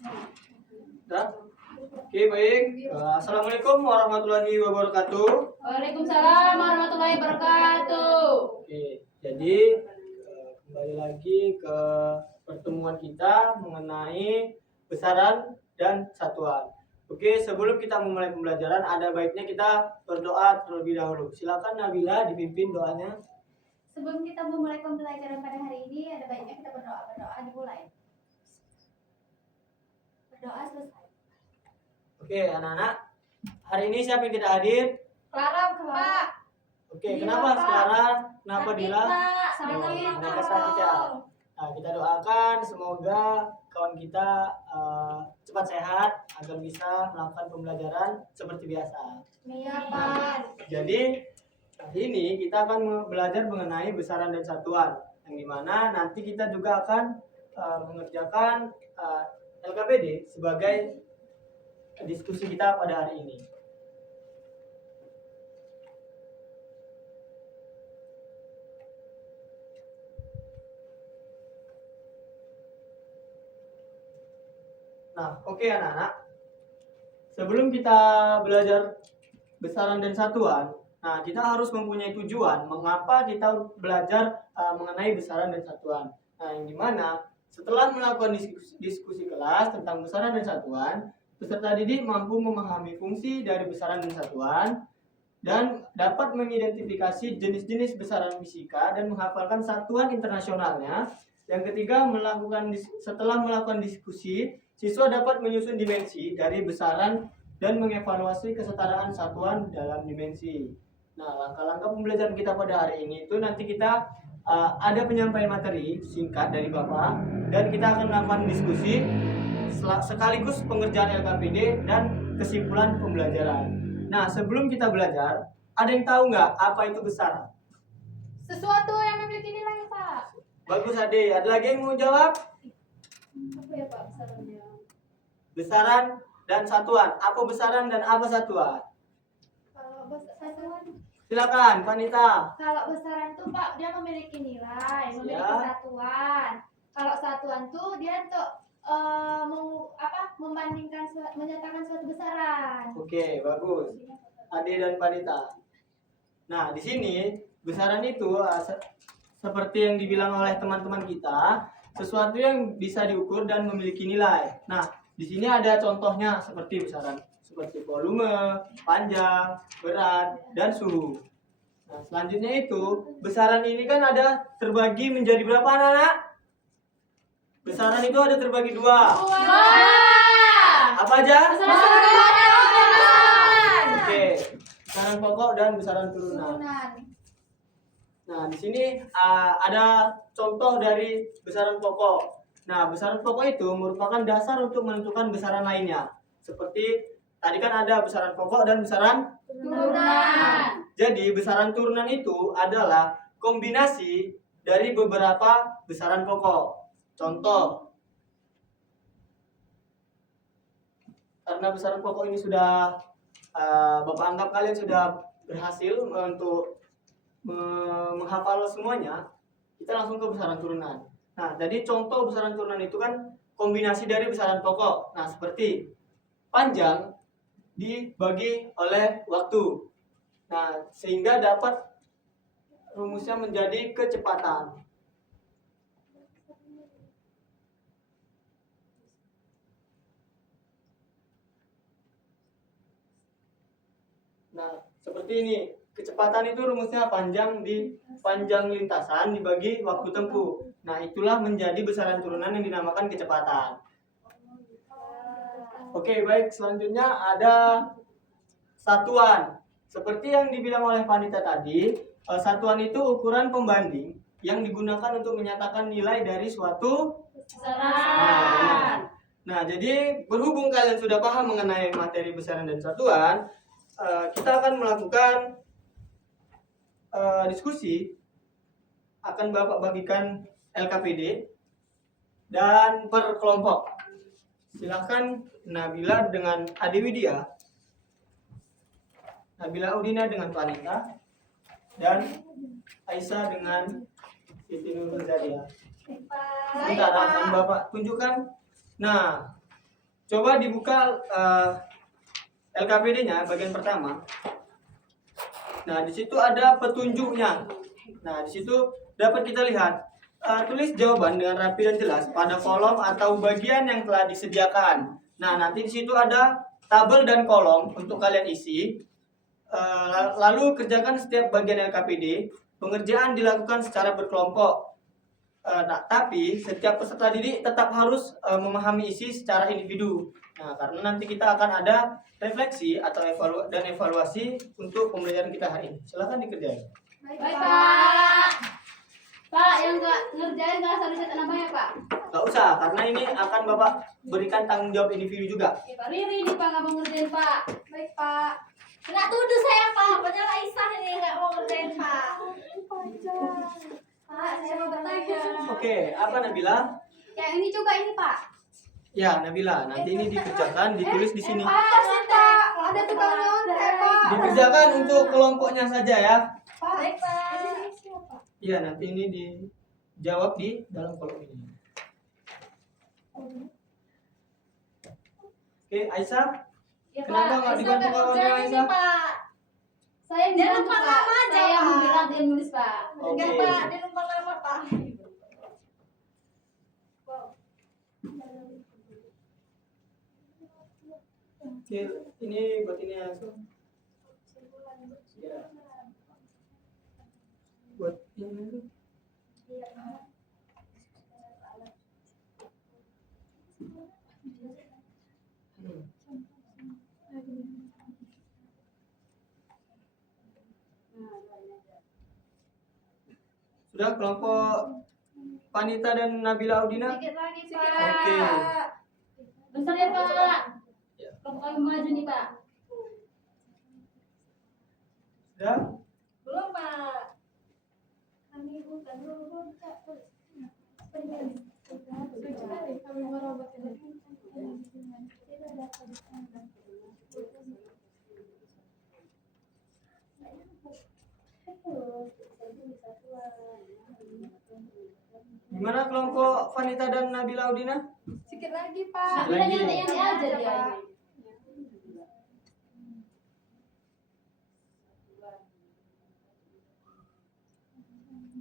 Nah, oke baik. Assalamualaikum warahmatullahi wabarakatuh. Waalaikumsalam warahmatullahi wabarakatuh. Oke, jadi kembali lagi ke pertemuan kita mengenai besaran dan satuan. Oke, sebelum kita memulai pembelajaran, ada baiknya kita berdoa terlebih dahulu. Silakan Nabila dipimpin doanya. Sebelum kita memulai pembelajaran pada hari ini, ada baiknya kita berdoa dimulai. Berdoa selesai. Oke, anak-anak. Hari ini siapa yang tidak hadir? Clara, Pak. Oke, Dila, kenapa Pak. Clara? Kenapa Sakit, Dila? Pak. Mereka sakit ya. Nah, kita doakan semoga kawan kita cepat sehat agar bisa melakukan pembelajaran seperti biasa. Iya, Pak. Jadi hari ini kita akan belajar mengenai besaran dan satuan, yang dimana nanti kita juga akan mengerjakan LKPD sebagai diskusi kita pada hari ini. Nah, oke anak-anak. Sebelum kita belajar besaran dan satuan, nah kita harus mempunyai tujuan mengapa kita belajar mengenai besaran dan satuan. Nah, yang dimana setelah melakukan diskusi kelas tentang besaran dan satuan, peserta didik mampu memahami fungsi dari besaran dan satuan dan dapat mengidentifikasi jenis-jenis besaran fisika dan menghafalkan satuan internasionalnya. Yang ketiga, setelah melakukan diskusi, siswa dapat menyusun dimensi dari besaran dan mengevaluasi kesetaraan satuan dalam dimensi. Nah, langkah-langkah pembelajaran kita pada hari ini itu nanti kita ada penyampaian materi singkat dari Bapak dan kita akan melakukan diskusi sekaligus pengerjaan LKPD dan kesimpulan pembelajaran. Nah, sebelum kita belajar, ada yang tahu nggak apa itu besaran? Sesuatu yang memiliki nilai, Pak. Bagus Ade, ada lagi yang mau jawab? Apa ya, Pak, besarannya? Besaran dan satuan. Apa besaran dan apa satuan? Kalau satuan, Silakan, Vanita. kalau besaran tuh Pak, dia memiliki nilai, memiliki Ya. satuan. Kalau satuan tuh dia tuh menyatakan suatu besaran. Oke, bagus. Ade dan Vanita. Nah, di sini besaran itu seperti yang dibilang oleh teman-teman kita, sesuatu yang bisa diukur dan memiliki nilai. Nah, di sini ada contohnya seperti besaran seperti volume, panjang, berat, dan suhu. Nah, selanjutnya itu besaran ini kan ada terbagi menjadi berapa anak-anak? Besaran itu ada terbagi dua. Apa aja? Oke, besaran pokok dan besaran turunan. Nah, di sini ada contoh dari besaran pokok. Nah, besaran pokok itu merupakan dasar untuk menentukan besaran lainnya. Seperti tadi kan ada besaran pokok dan besaran turunan. Nah, jadi besaran turunan itu adalah kombinasi dari beberapa besaran pokok. Contoh, karena besaran pokok ini sudah Bapak anggap kalian sudah berhasil untuk menghafal semuanya, kita langsung ke besaran turunan. Nah, jadi contoh besaran turunan itu kan kombinasi dari besaran pokok. Nah, seperti panjang dibagi oleh waktu. Nah, sehingga dapat rumusnya menjadi kecepatan. Nah, seperti ini. Kecepatan itu rumusnya panjang lintasan dibagi waktu tempuh. Nah, itulah menjadi besaran turunan yang dinamakan kecepatan. Oke, baik. Selanjutnya ada satuan. Seperti yang dibilang oleh Vanita tadi, satuan itu ukuran pembanding yang digunakan untuk menyatakan nilai dari suatu besaran. Nah, jadi berhubung kalian sudah paham mengenai materi besaran dan satuan, kita akan melakukan diskusi. Akan Bapak bagikan LKPD dan per kelompok. Silakan Nabila dengan Ade Widya, Nabila Udina dengan Vanita, dan Aisyah dengan Siti Nurul Zadia. Sebentar, akan Bapak tunjukkan. Nah, coba dibuka LKPD-nya bagian pertama. Nah, di situ ada petunjuknya. Nah, di situ dapat kita lihat tulis jawaban dengan rapi dan jelas pada kolom atau bagian yang telah disediakan. Nah, nanti di situ ada tabel dan kolom untuk kalian isi. Lalu kerjakan setiap bagian LKPD. Pengerjaan dilakukan secara berkelompok. Nah, tapi setiap peserta didik tetap harus memahami isi secara individu. Nah, karena nanti kita akan ada refleksi atau evaluasi untuk pembelajaran kita hari ini. Silahkan dikerjain. Baik, Pak. Pak, yang nggak ngerjain nggak usah dicatat namanya, Pak. Gak usah, karena ini akan Bapak berikan tanggung jawab individu juga. Oke, Pak. Riri nih, Pak, nggak mau ngerjain, Pak. Baik, Pak. Nggak tuduh saya, Pak. Padahal Aisyah ini nggak mau ngerjain, Pak. Pak, saya mau bertanya. Oke, apa Nabila? Yang ini juga ini, Pak. Ya, Nabila, nanti ini dikerjakan, ditulis di sini. Pak. Ada tukang nyontek, Pak. Dikerjakan untuk kelompoknya saja ya. Pak. Baik, Pak. Iya, nanti ini dijawab di dalam kolom ini. Oke, Aisyah, Ya, kenapa Pak. nggak dibantu kawannya Aisyah? Pak. Saya yang Dia bilang, lupa Pak. nama aja, Saya yang Pak. bilang dia nulis, Pak. Oke. Enggak, Pak. Dia numpang nama, Pak. Oke, ini buat ini Aisyah. Ya. Buat ini. Sudah kelompok Panita dan Nabila Audina? Sedikit lagi, Pak. Oke. Bentar ya, Pak. Ya. Kelompok kami maju nih, Pak. Sudah? Belum, Pak. Kami bukan robot. Gimana kelompok Vanita dan Nabila Audina? Sedikit lagi, Pak. Nabila Lagi. nyanyi aja dia ini.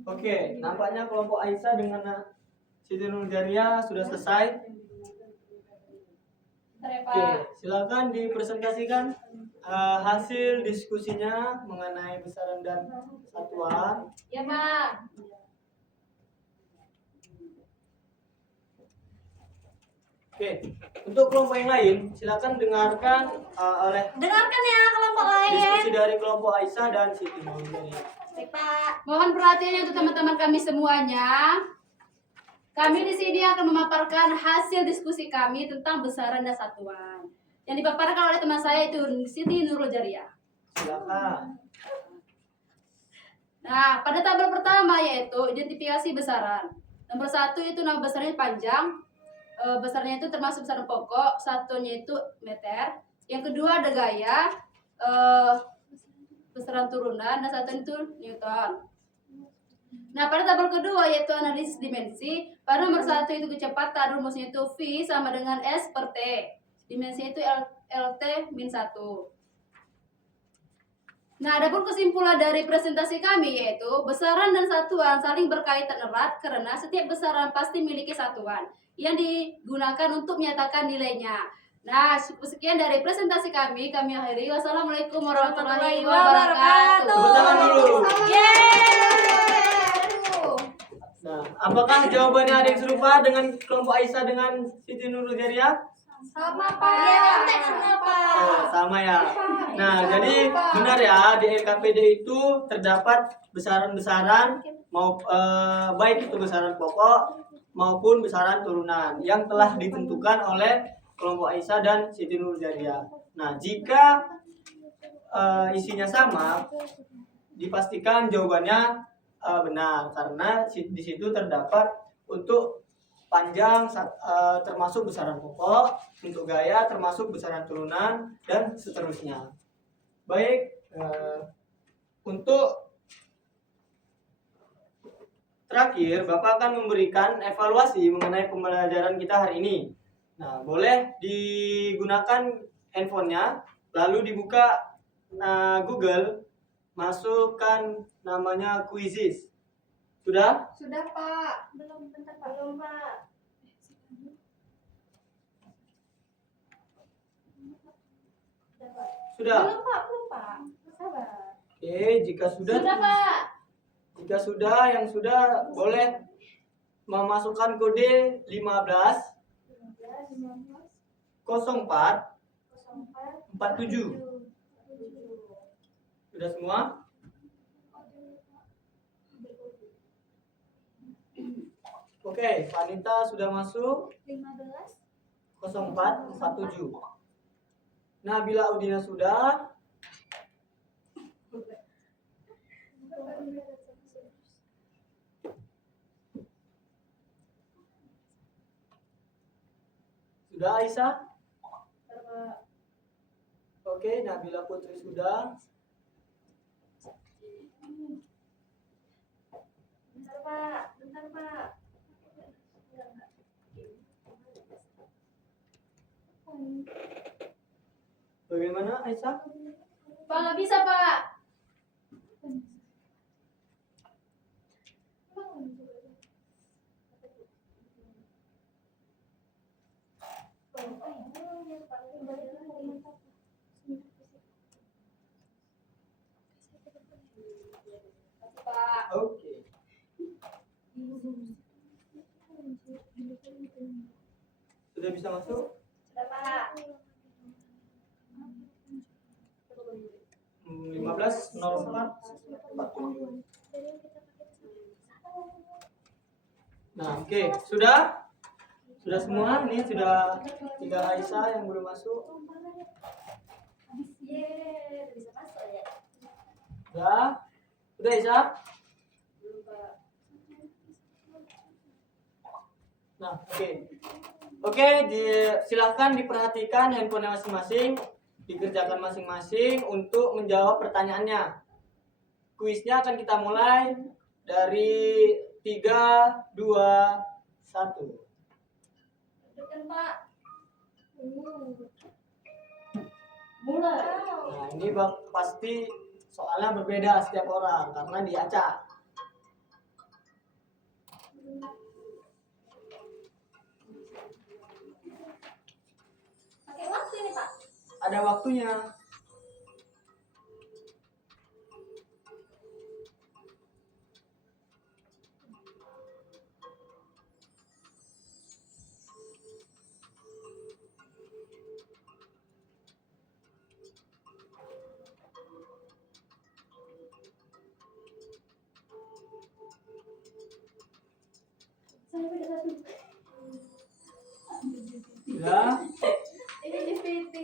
Oke, nampaknya kelompok Aisyah dengan Siti Nurjaria sudah selesai. Bentar ya, Oke, Pak. silakan dipresentasikan hasil diskusinya mengenai besaran dan satuan. Ya, Pak. Oke, untuk kelompok yang lain, silakan dengarkan oleh Dengarkan ya kelompok lain. diskusi dari kelompok Aisyah dan Siti Nurjaria. Baik, Pak. Mohon perhatiannya untuk teman-teman kami semuanya. Kami di sini akan memaparkan hasil diskusi kami tentang besaran dan satuan. Yang dipaparkan oleh teman saya itu Siti Nurul Jariah. Silakan. Nah, pada tabel pertama yaitu identifikasi besaran. Nomor 1 itu nama besarnya panjang. Besarnya itu termasuk besaran pokok. Satunya itu meter. Yang kedua ada gaya. Besaran turunan. Dan satu itu Newton. Nah, pada tabel kedua yaitu analisis dimensi. Pada nomor 1 itu kecepatan, rumusnya itu V sama dengan S per T. Dimensinya itu LT min 1. Nah, adapun kesimpulan dari presentasi kami yaitu besaran dan satuan saling berkaitan erat karena setiap besaran pasti memiliki satuan yang digunakan untuk menyatakan nilainya. Nah, sekian dari presentasi kami akhiri. Wassalamualaikum warahmatullahi wabarakatuh. Tepuk tangan dulu. Yeay. Nah, apakah jawabannya ada yang serupa dengan kelompok Aisyah dengan Siti Nurjaria? Sama, Pak. Iya, teksnya, Pak. Oh, sama ya. Nah, jadi benar ya, di LKPD itu terdapat besaran-besaran baik itu besaran pokok maupun besaran turunan yang telah ditentukan oleh kelompok Aisyah dan Siti Nurjaria. Nah, jika isinya sama, dipastikan jawabannya benar karena di situ terdapat untuk panjang termasuk besaran pokok, untuk gaya termasuk besaran turunan dan seterusnya. Baik, untuk terakhir Bapak akan memberikan evaluasi mengenai pembelajaran kita hari ini. Nah, boleh digunakan handphonenya, lalu dibuka Google, masukkan namanya Quizzes. Sudah? Sudah Pak. Belum, bentar Pak. Belum Pak. Sudah? Belum Pak, belum Pak. Sabar. Oke, jika sudah, Sudah Pak. jika sudah, yang sudah boleh memasukkan kode 15 04 47. Sudah semua? Oke, Vanita sudah masuk 15. 0447. Nah, bila Udina sudah, sudah Aisyah? Oke, Nabila Putri sudah. Bentar Pak, bentar Pak. Bagaimana Aisyah? Pak nggak bisa Pak. Pak. Oke. Sudah bisa masuk? Sudah Pak. 15 04 47. Nah, oke, sudah? Sudah semua? Ini sudah 3 Aisyah yang belum masuk. Yeay, bisa masuk ya. Sudah? Sudah Aisyah? Nah, oke. Oke, silahkan diperhatikan handphone masing-masing, dikerjakan masing-masing untuk menjawab pertanyaannya. Kuisnya akan kita mulai dari 3, 2, 1. Dudukkan Pak. Mulai. Nah, ini pasti soalnya berbeda setiap orang karena diacak. Pakai waktu ini Pak. Ada waktunya. Saya beda satu. Ya. Ini GPT.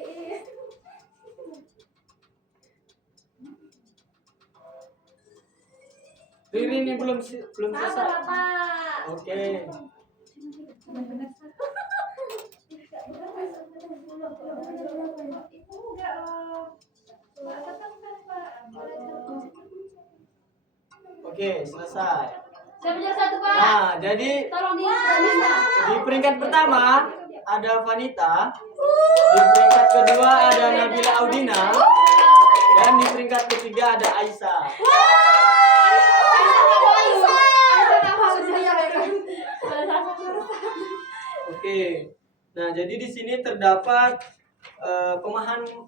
Riri ini belum Sabar selesai. Pak. Oke. Oke, selesai. Saya belajar satu Pak. Nah, jadi Tolong diminta. di peringkat pertama ada Vanita, di peringkat kedua ada Nabila Audina, dan di peringkat ketiga ada Aisyah. Oke. Nah, jadi di sini terdapat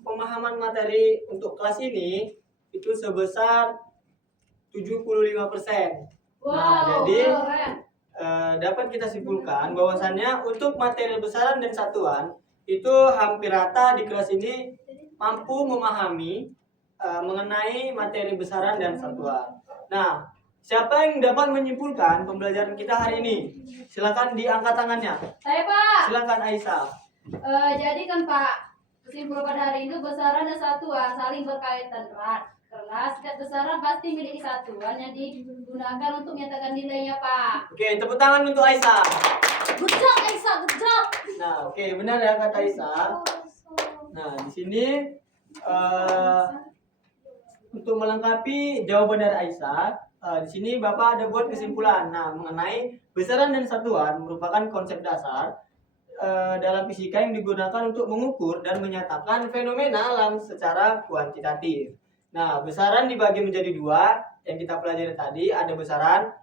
pemahaman materi untuk kelas ini itu sebesar 75%. Nah, jadi keren. dapat kita simpulkan bahwasannya untuk materi besaran dan satuan itu hampir rata di kelas ini mampu memahami mengenai materi besaran dan satuan. Nah, siapa yang dapat menyimpulkan pembelajaran kita hari ini? Silakan diangkat tangannya. Saya Pak. Silakan Aisyah. Jadi kan Pak, kesimpulan pada hari ini besaran dan satuan saling berkaitan erat. Karena setiap besaran pasti memiliki satuan yang digunakan untuk menyatakan nilainya Pak. Oke, tepuk tangan untuk Aisyah. Good job Aisyah, good job. Nah, oke, benar ya kata Aisyah. Nah, di sini untuk melengkapi jawaban dari Aisyah, di sini Bapak ada buat kesimpulan. Nah, mengenai besaran dan satuan merupakan konsep dasar dalam fisika yang digunakan untuk mengukur dan menyatakan fenomena alam secara kuantitatif. Nah, besaran dibagi menjadi dua yang kita pelajari tadi, ada besaran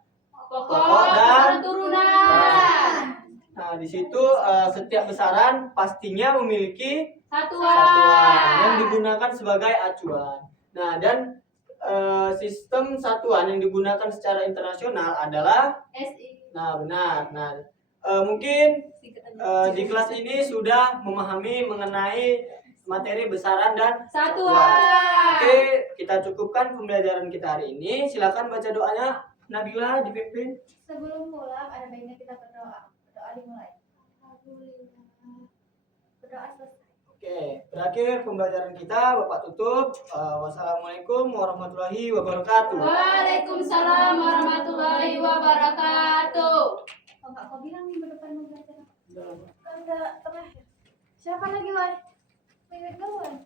Pokok dan turunan. Nah, di situ setiap besaran pastinya memiliki Satuan. satuan yang digunakan sebagai acuan. Nah, dan sistem satuan yang digunakan secara internasional adalah SI. nah benar. Nah, mungkin di kelas ini sudah memahami mengenai materi besaran dan Satuan. Oke, kita cukupkan pembelajaran kita hari ini. Silakan baca doanya. Nabila dipimpin. Sebelum pulang ada baiknya kita berdoa. Berdoa dimulai. Berdoa selesai. Oke, berakhir pembelajaran kita. Bapak tutup. Wassalamualaikum warahmatullahi wabarakatuh. Waalaikumsalam warahmatullahi wabarakatuh. Oh, Kak, kau bilang minggu depan mau belajar apa? Dalam. Enggak, terakhir. Siapa lagi, Wai? Minggu depan.